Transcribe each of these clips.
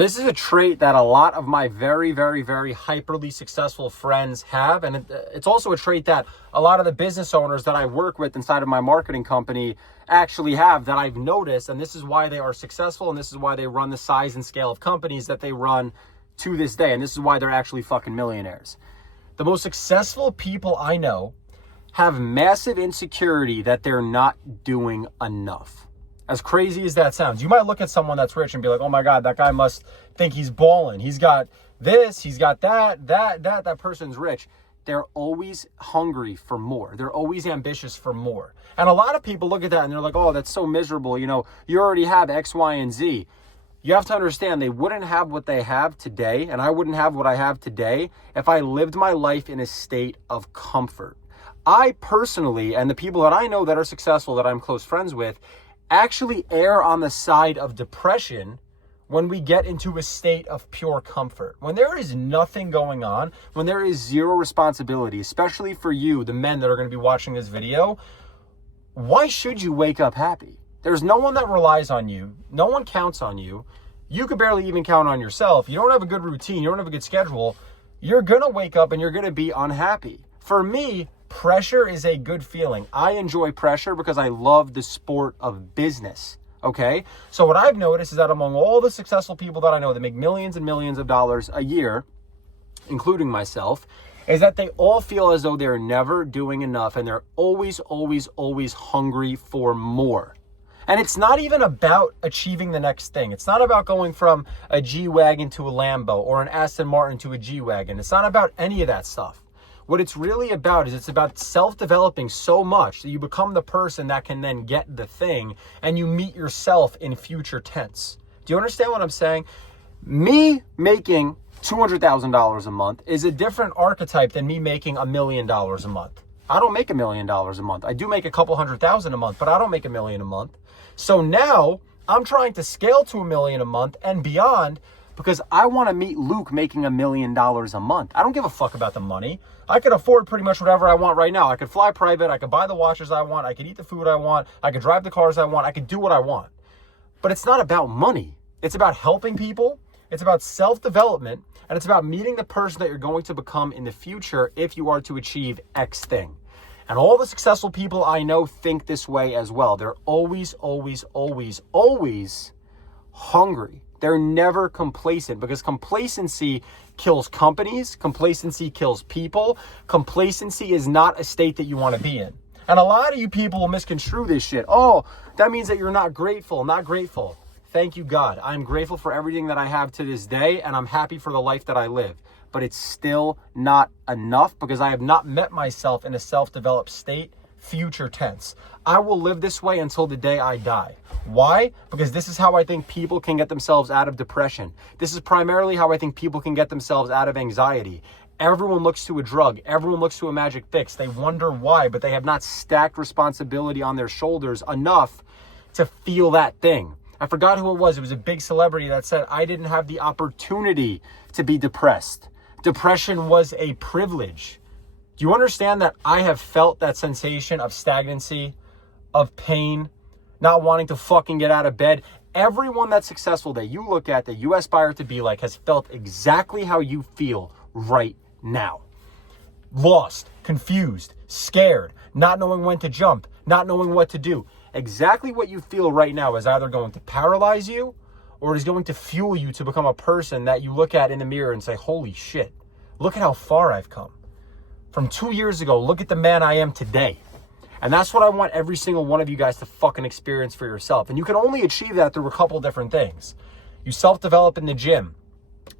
This is a trait that a lot of my very, very, very hyperly successful friends have. And it's also a trait that a lot of the business owners that I work with inside of my marketing company actually have, that I've noticed. And this is why they are successful. And this is why they run the size and scale of companies that they run to this day. And this is why they're actually fucking millionaires. The most successful people I know have massive insecurity that they're not doing enough. As crazy as that sounds, you might look at someone that's rich and be like, oh my God, that guy must think he's balling. He's got this, he's got that person's rich. They're always hungry for more. They're always ambitious for more. And a lot of people look at that and they're like, oh, that's so miserable. You know, you already have X, Y, and Z. You have to understand, they wouldn't have what they have today, and I wouldn't have what I have today if I lived my life in a state of comfort. I personally, and the people that I know that are successful, that I'm close friends with, actually err on the side of depression when we get into a state of pure comfort. When there is nothing going on, when there is zero responsibility, especially for you, the men that are going to be watching this video, why should you wake up happy? There's no one that relies on you. No one counts on you. You could barely even count on yourself. You don't have a good routine. You don't have a good schedule. You're going to wake up and you're going to be unhappy. For me, pressure is a good feeling. I enjoy pressure because I love the sport of business, okay? So what I've noticed is that among all the successful people that I know that make millions and millions of dollars a year, including myself, is that they all feel as though they're never doing enough and they're always, always, always hungry for more. And it's not even about achieving the next thing. It's not about going from a G-Wagon to a Lambo or an Aston Martin to a G-Wagon. It's not about any of that stuff. What it's really about is it's about self-developing so much that you become the person that can then get the thing and you meet yourself in future tense. Do you understand what I'm saying? Me making $200,000 a month is a different archetype than me making $1 million a month. I don't make $1 million a month. I do make a couple $100,000 a month, but I don't make $1 million a month. So now I'm trying to scale to $1 million a month and beyond because I want to meet Luke making $1 million a month. I don't give a fuck about the money. I could afford pretty much whatever I want right now. I could fly private. I could buy the watches I want. I could eat the food I want. I could drive the cars I want. I could do what I want. But it's not about money. It's about helping people. It's about self-development. And it's about meeting the person that you're going to become in the future if you are to achieve X thing. And all the successful people I know think this way as well. They're always, always, always, always hungry. They're never complacent because complacency kills companies. Complacency kills people. Complacency is not a state that you want to be in. And a lot of you people will misconstrue this shit. Oh, that means that you're not grateful. Not grateful. Thank you, God. I'm grateful for everything that I have to this day, and I'm happy for the life that I live. But it's still not enough because I have not met myself in a self-developed state, future tense. I will live this way until the day I die. Why? Because this is how I think people can get themselves out of depression. This is primarily how I think people can get themselves out of anxiety. Everyone looks to a drug. Everyone looks to a magic fix. They wonder why, but they have not stacked responsibility on their shoulders enough to feel that thing. I forgot who it was. It was a big celebrity that said, I didn't have the opportunity to be depressed. Depression was a privilege. Do you understand that I have felt that sensation of stagnancy, of pain, not wanting to fucking get out of bed? Everyone that's successful that you look at, that you aspire to be like, has felt exactly how you feel right now. Lost, confused, scared, not knowing when to jump, not knowing what to do. Exactly what you feel right now is either going to paralyze you or it is going to fuel you to become a person that you look at in the mirror and say, holy shit, look at how far I've come. From 2 years ago, look at the man I am today. And that's what I want every single one of you guys to fucking experience for yourself. And you can only achieve that through a couple different things. You self-develop in the gym.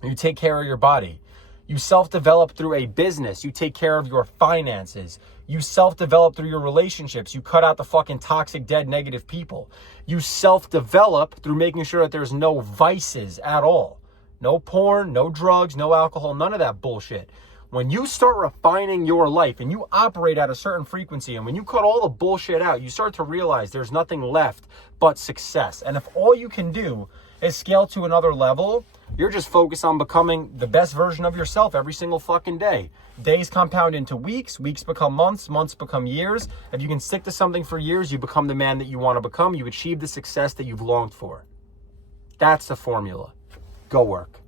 You take care of your body. You self-develop through a business. You take care of your finances. You self-develop through your relationships. You cut out the fucking toxic, dead, negative people. You self-develop through making sure that there's no vices at all. No porn, no drugs, no alcohol, none of that bullshit. When you start refining your life and you operate at a certain frequency, and when you cut all the bullshit out, you start to realize there's nothing left but success. And if all you can do is scale to another level, you're just focused on becoming the best version of yourself every single fucking day. Days compound into weeks, weeks become months, months become years. If you can stick to something for years, you become the man that you want to become. You achieve the success that you've longed for. That's the formula. go work.